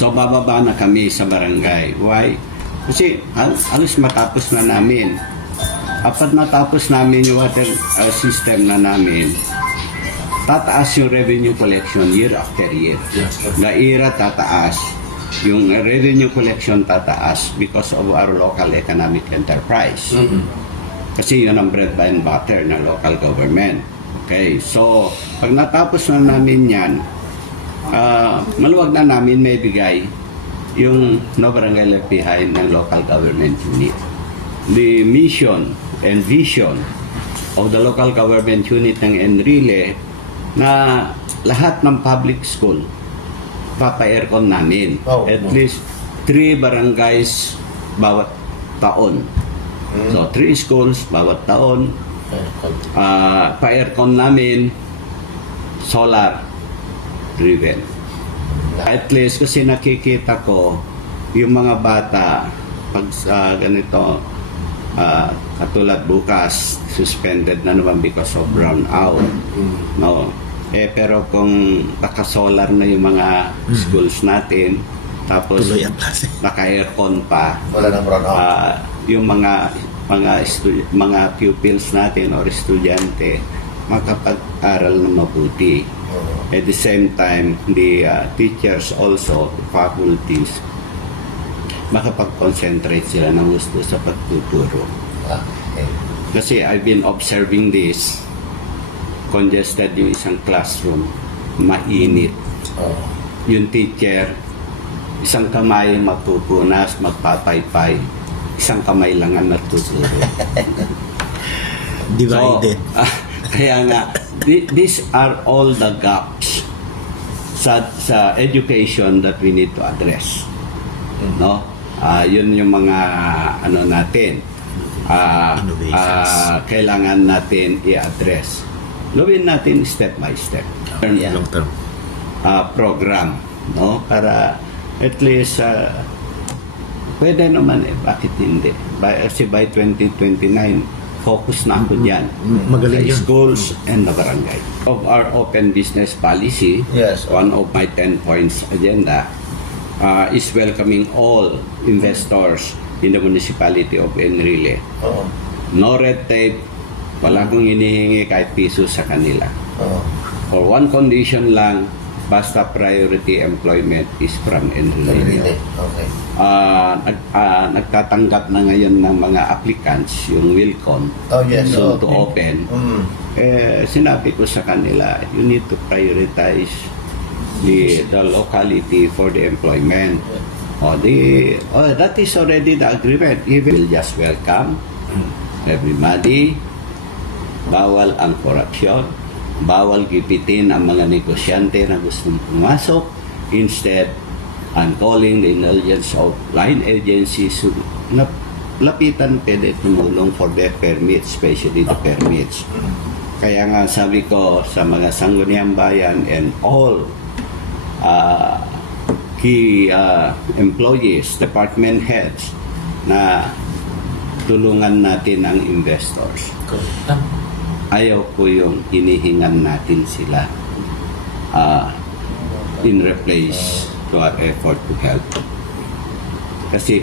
So bababa na kami sa barangay. Why? Kasi alis matapos na namin. Apat matapos namin yung water system na namin, tataas yung revenue collection year after year. Naira tataas. Yung revenue collection tataas because of our local economic enterprise. Kasi yun ang bread and butter ng local government. Okay, so pag natapos na namin yan, maluwag na namin may bigay yung no barangay left behind ng local government unit. The mission and vision of the local government unit ng Enrile na lahat ng public school papa-aircon namin. At least 3 barangays bawat taon. So 3 schools bawat taon. Pa-aircon namin solar driven. At least kasi nakikita ko yung mga bata pag ganito katulad bukas suspended na naman because of brown out. No. Pero kung naka-solar na yung mga schools natin, tapos naka-aircon pa, wala nang brown out. yung mga pupils natin or estudyante makapag-aral na mabuti. At the same time, the teachers also, the faculties, makapag-concentrate sila ng gusto sa pagtuturo. Kasi I've been observing this, congested yung isang classroom, mainit. Yung teacher, isang kamay magpupunas, magpapaypay, isang kamay lang ang natuturo. Divided. So, kaya nga, these are all the gaps sa education that we need to address. No? Yun yung mga ano natin. Kailangan natin i-address. Gawin natin step by step. Long term. Program, no? Para at least pwede naman bakit hindi? Kasi by 2029 focus na ako dyan. Magaling sa yun. schools and the barangay. Of our open business policy, one of my 10 points agenda is welcoming all investors in the municipality of Enrile. No red tape, wala kong hinihingi kahit piso sa kanila. For one condition lang, basta priority employment is from Enrile. Nagtatanggap na ngayon ng mga applicants, yung Wilcon, soon to open. Sinabi ko sa kanila, you need to prioritize the locality for the employment. That is already the agreement. We will just welcome everybody. Bawal ang corruption. Bawal gipitin ang mga negosyante na gustong pumasok. Instead, I'm calling the intelligence of line agencies na lapitan pwede tumulong for their permits, especially the permits. Kaya nga sabi ko sa mga sangguniang bayan and all key employees, department heads, na tulungan natin ang investors. Ayaw ko yung hinihingan natin sila in replace to our effort to help. Kasi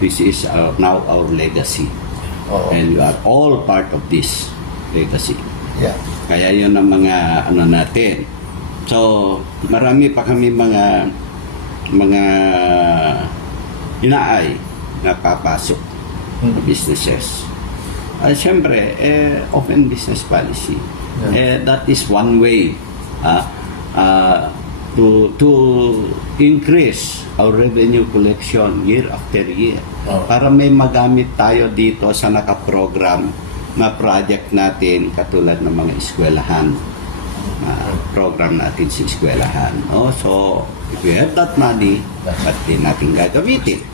this is now our legacy. And you are all part of this legacy. Kaya yun ang mga ano natin. So, marami pa kami mga inaay na papasok na businesses. Siyempre, open business policy. That is one way to increase our revenue collection year after year. Para may magamit tayo dito sa nakaprogram na project natin katulad ng mga eskwelahan. Program natin sa eskwelahan. So, if we have that money, ba't din natin gagamitin?